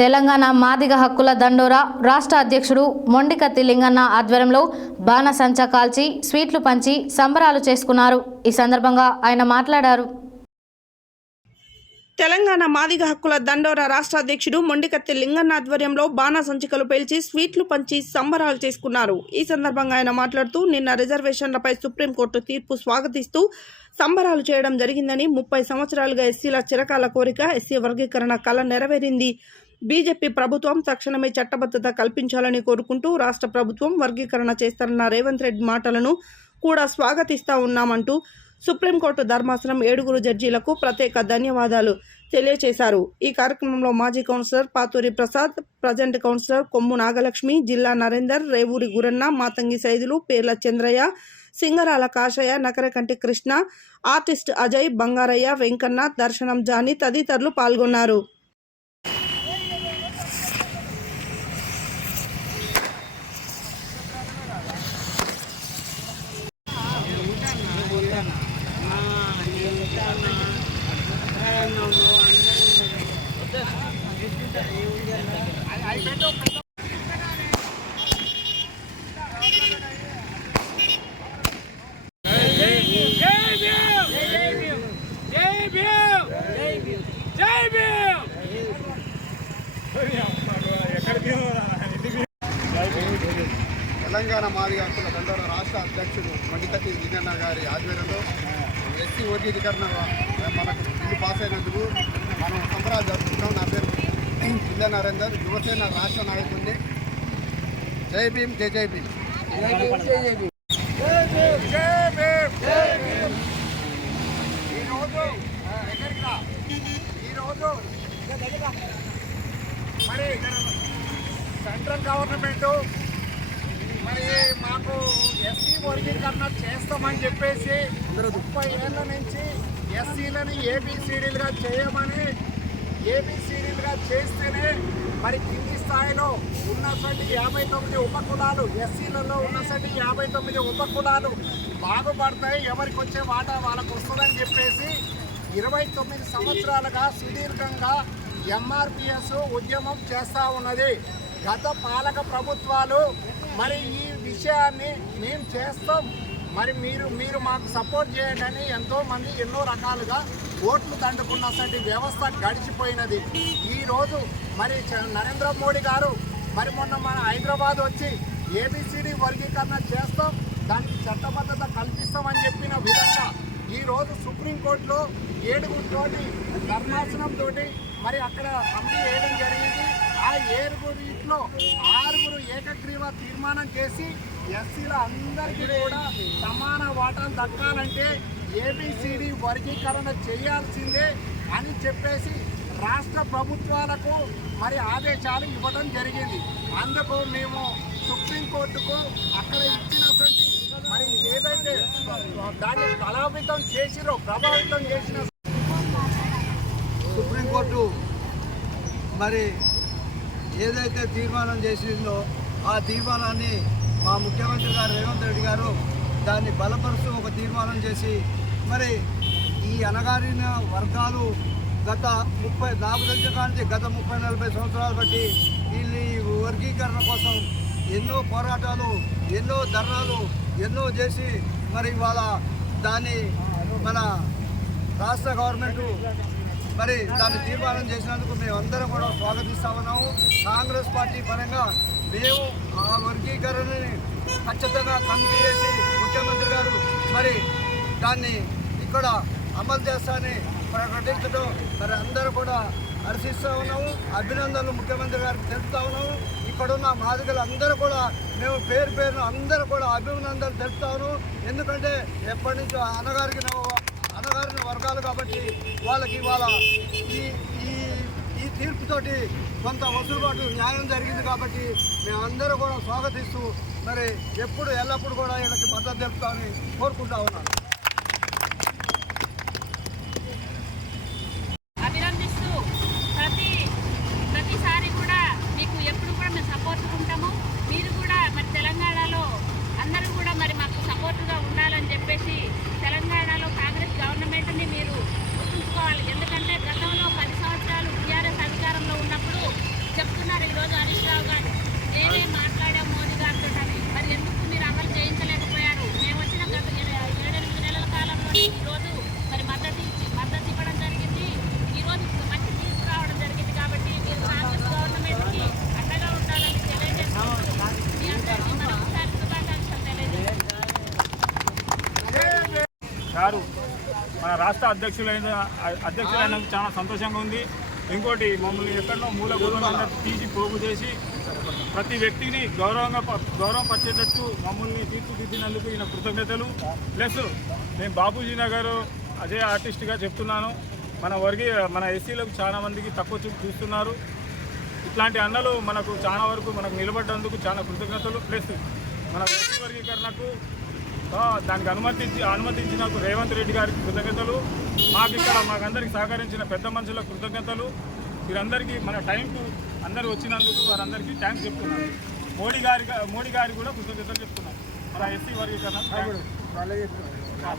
తెలంగాణ మాదిగ హక్కుల దండోరా రాష్ట్ర అధ్యక్షుడు మొండికత్తి లింగన్న ఆధ్వర్యంలో బాణసంచ కాల్చి స్వీట్లు పంచి సంబరాలు చేసుకున్నారు. ఈ సందర్భంగా ఆయన మాట్లాడారు. తెలంగాణ మాదిగ హక్కుల దండోరా రాష్ట్ర అధ్యక్షుడు మొండికత్తి లింగన్న ఆధ్వర్యంలో బాణ సంచికలు పేల్చి స్వీట్లు పంచి సంబరాలు చేసుకున్నారు. ఈ సందర్భంగా ఆయన మాట్లాడుతూ నిన్న రిజర్వేషన్లపై సుప్రీంకోర్టు తీర్పు స్వాగతిస్తూ సంబరాలు చేయడం జరిగిందని ముప్పై సంవత్సరాలుగా ఎస్సీల చిరకాల కోరిక ఎస్సీ వర్గీకరణ కళ నెరవేరింది. బీజేపీ ప్రభుత్వం తక్షణమే చట్టబద్ధత కల్పించాలని కోరుకుంటూ రాష్ట్ర ప్రభుత్వం వర్గీకరణ చేస్తారన్న రేవంత్ రెడ్డి మాటలను కూడా స్వాగతిస్తా ఉన్నామంటూ సుప్రీంకోర్టు ధర్మాసనం ఏడుగురు జడ్జీలకు ప్రత్యేక ధన్యవాదాలు తెలియజేశారు ఈ కార్యక్రమంలో మాజీ councillor Pathuri Prasad present councillor Kommu Nagalakshmi Jilla Narender Revuri Guranna Mathangi Saidulu Perla Chandraiah Singarala Kashaiah Nakarakanti Krishna artist Ajay Bangaraiah Venkanna Darshanam Jani తదితరులు పాల్గొన్నారు జై భీమ్ జై భీమ్ జై భీమ్ జై భీమ్ తెలంగాణ మాదిగ హక్కుల దండోర రాష్ట్ర అధ్యక్షుడు మణికతి విజయన్న గారి ఆధ్వర్యంలో ఎస్సీ వర్గీకరణ మనకు బిల్లు పాస్ అయినందుకు మనం సంబరాలు జరుపుకుంటాం నా పేరు జిల్లా నరేందర్ యువసేన రాష్ట్ర నాయకుడిని. జై భీమ్ జై జై భీమ్. ఈరోజు ఈరోజు మరి సెంట్రల్ గవర్నమెంట్ మరి మాకు ఎస్సీ వర్గీకరణ చేస్తామని చెప్పేసి ముప్పై ఏళ్ళ నుంచి ఎస్సీలని ఏబిసిడీలుగా చేయమని ఏబిసిడీలుగా చేస్తేనే మరి కింది స్థాయిలో ఉన్నటువంటి యాభై తొమ్మిది ఉపకులాలు ఎస్సీలలో ఉన్నటువంటి యాభై తొమ్మిది ఉపకులాలు బాగుపడతాయి ఎవరికి వచ్చే వాటా వాళ్ళకు వస్తుందని చెప్పేసి ఇరవై తొమ్మిది సంవత్సరాలుగా సుదీర్ఘంగా ఎంఆర్పిఎస్ ఉద్యమం చేస్తూ ఉన్నది. గత పాలక ప్రభుత్వాలు మరి ఈ విషయాన్ని మేము చేస్తాం. మరి మీరు మీరు మాకు సపోర్ట్ చేయండి అని ఎంతో మంది ఎన్నో రకాలుగా ఓట్లు దండుకున్నటువంటి వ్యవస్థ గడిచిపోయినది. ఈరోజు మరి చ- నరేంద్ర మోడీ గారు మరి మొన్న మన హైదరాబాద్ వచ్చి ఏబిసిడి వర్గీకరణ చేస్తాం. దానికి చట్టబద్ధత కల్పిస్తామని చెప్పిన విధంగా ఈరోజు సుప్రీంకోర్టులో ఏడుగురితోటి ధర్మాసనంతో తోటి మరి అక్కడ కమిటీ వేయడం జరిగింది. ఆ ఏడుగురిలో ఆరుగురు ఏకగ్రీవ తీర్మానం చేసి ఎస్సీల అందరికీ కూడా సమాన వాటాలు దక్కాలంటే ఏబిసిడి వర్గీకరణ చేయాల్సిందే అని చెప్పేసి రాష్ట్ర ప్రభుత్వాలకు మరి ఆదేశాలు ఇవ్వడం జరిగింది. అందుకు మేము సుప్రీంకోర్టుకు అక్కడ ఇచ్చినటువంటి మరి ఏదైతే దాన్ని ప్రభావితం చేసిరో ప్రభావితం చేసిన సుప్రీంకోర్టు మరి ఏదైతే తీర్మానం చేసిందో ఆ తీర్మానాన్ని మా ముఖ్యమంత్రి గారు రేవంత్ రెడ్డి గారు దాన్ని బలపరుస్తూ ఒక తీర్మానం చేసి మరి ఈ అనగారిన వర్గాలు గత ముప్పై నాకు తెలిసిన గత ముప్పై నలభై సంవత్సరాలు బట్టి వీళ్ళు వర్గీకరణ కోసం ఎన్నో పోరాటాలు ఎన్నో ధర్నాలు ఎన్నో చేసి మరి ఇవాళ దాన్ని మన రాష్ట్ర గవర్నమెంటు మరి దాన్ని తీర్మానం చేసినందుకు మేమందరం కూడా స్వాగతిస్తా ఉన్నాము. కాంగ్రెస్ పార్టీ పరంగా మేము ఆ వర్గీకరణని ఖచ్చితంగా కమిటీ చేసి ముఖ్యమంత్రి గారు మరి దాన్ని ఇక్కడ అమలు చేస్తానని ప్రకటించడం మరి అందరూ కూడా హర్షిస్తూ ఉన్నాము. అభినందనలు ముఖ్యమంత్రి గారికి తెలుపుతా ఉన్నాము. ఇక్కడున్న మాదిగలు అందరూ కూడా మేము పేరు పేరును అందరూ కూడా అభినందనలు తెలుపుతాము ఎందుకంటే ఎప్పటి నుంచో అన్నగారికి కాబట్టి వాళ్ళకి ఇవాళ ఈ ఈ ఈ తీర్పుతోటి కొంత వసులుబాటు న్యాయం జరిగింది కాబట్టి మేమందరూ కూడా స్వాగతిస్తూ మరి ఎప్పుడు ఎల్లప్పుడు కూడా వీళ్ళకి మద్దతు తెలుపుతామని కోరుకుంటా ఉన్నాను అభినందిస్తూ ప్రతి ప్రతిసారి కూడా మీకు ఎప్పుడు కూడా మేము సపోర్ట్ ఉంటాము మీరు కూడా మరి తెలంగాణలో అందరూ కూడా మరి మాకు సపోర్టుగా ఉండాలని చెప్పేసి తెలంగాణలో కాంగ్రెస్ గవర్నమెంట్ని మీరు గుర్తుంచుకోవాలి ఎందుకంటే గతంలో పది సంవత్సరాలు టీఆర్ఎస్ అధికారంలో ఉన్నప్పుడు మన రాష్ట్ర అధ్యక్షులైన అధ్యక్షులైనందుకు చాలా సంతోషంగా ఉంది. ఇంకోటి మమ్మల్ని ఎక్కడో మూల గురువులందరూ తీసి పోగు చేసి ప్రతి వ్యక్తిని గౌరవంగా ప- గౌరవపరిచేటట్టు మమ్మల్ని తీర్చిదిద్దినందుకు ఈయన కృతజ్ఞతలు. ప్లస్ నేను బాబూజీ నగర్ అదే ఆర్టిస్ట్గా చెప్తున్నాను. మన వర్గీయ మన ఎస్సీలకు చాలా మందికి తక్కువ చూపు చూస్తున్నారు. ఇట్లాంటి అన్నలు మనకు చాలా వరకు మనకు నిలబడ్డందుకు చాలా కృతజ్ఞతలు. ప్లస్ మన వర్గీకరణకు దానికి అనుమతించి అనుమతించినందుకు రేవంత్ రెడ్డి గారికి కృతజ్ఞతలు. మాకు ఇక్కడ మాకందరికి సహకరించిన పెద్ద మనుషుల కృతజ్ఞతలు. వీరందరికీ మన టైంకు అందరూ వచ్చినందుకు వారందరికీ థ్యాంక్స్ చెప్తున్నాను. మోడీ గారి మోడీ గారికి కూడా కృతజ్ఞతలు చెప్తున్నాను. మన ఎస్సీ వర్గీకరణ